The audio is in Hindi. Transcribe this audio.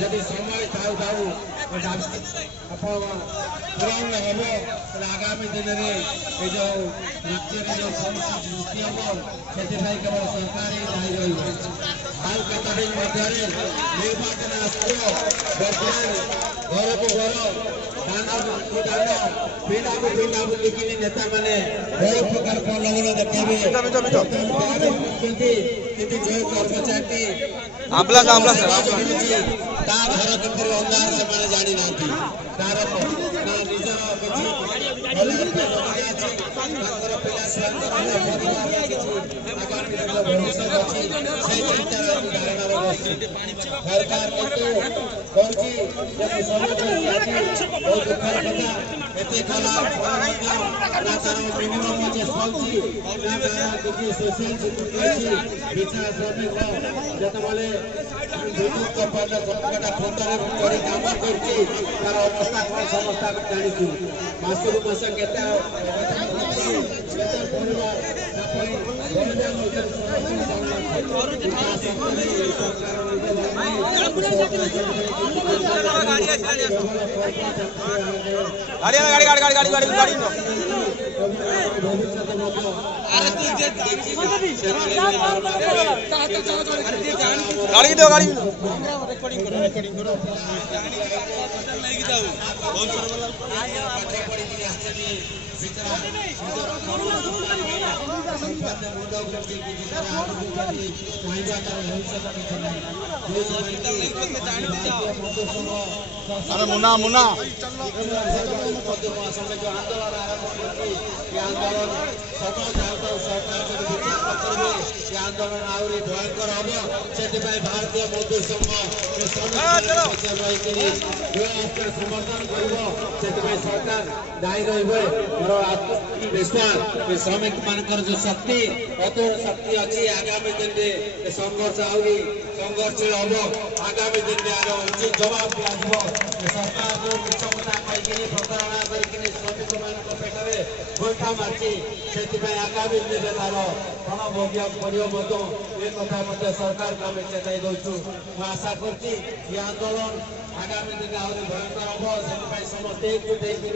जदि समय थाऊ थाऊ पूरण हम आगामी दिन में जो राज्य में जो सृष्टि हम से केवल सरकार ही दायी रही हाल कत दिन निर्वाचन घर को घर दाना पिंडा को पिंडा बुलिकी नेता मैंने बहुत प्रकार प्रलोभन देखावे जो कर्मचारी घर किपर अंधार से जानी ना तार सरकार मिनिमम सोशल जितेबाला विद्युत कंपनी खंडार कम कर अवस्था कौन समस्या जानी मासक मास के गाड़ी दो गाड़ी अरे मुना मुना आंदोलन आहरी भयंकर हम से भारतीय मजदूर संघ समर्थन कर सरकार दायी रे मोर आत्मविश्वास श्रमिक मान जो शक्ति कठोर शक्ति अच्छी आगामी दिन में संघर्ष आहरी संघर्षशील हम आगामी दिन में उचित जवाब दिया सरकार जो मिछ कथा कही प्रतारणा कर श्रमिक मान पेटे गोइठा मार्ची से आगामी दिन में तार कण भोगिया पड़ो सरकार को आम चेताई दौचु आशा कर आंदोलन आगामी दिन आहरी भयंकर हम से समस्त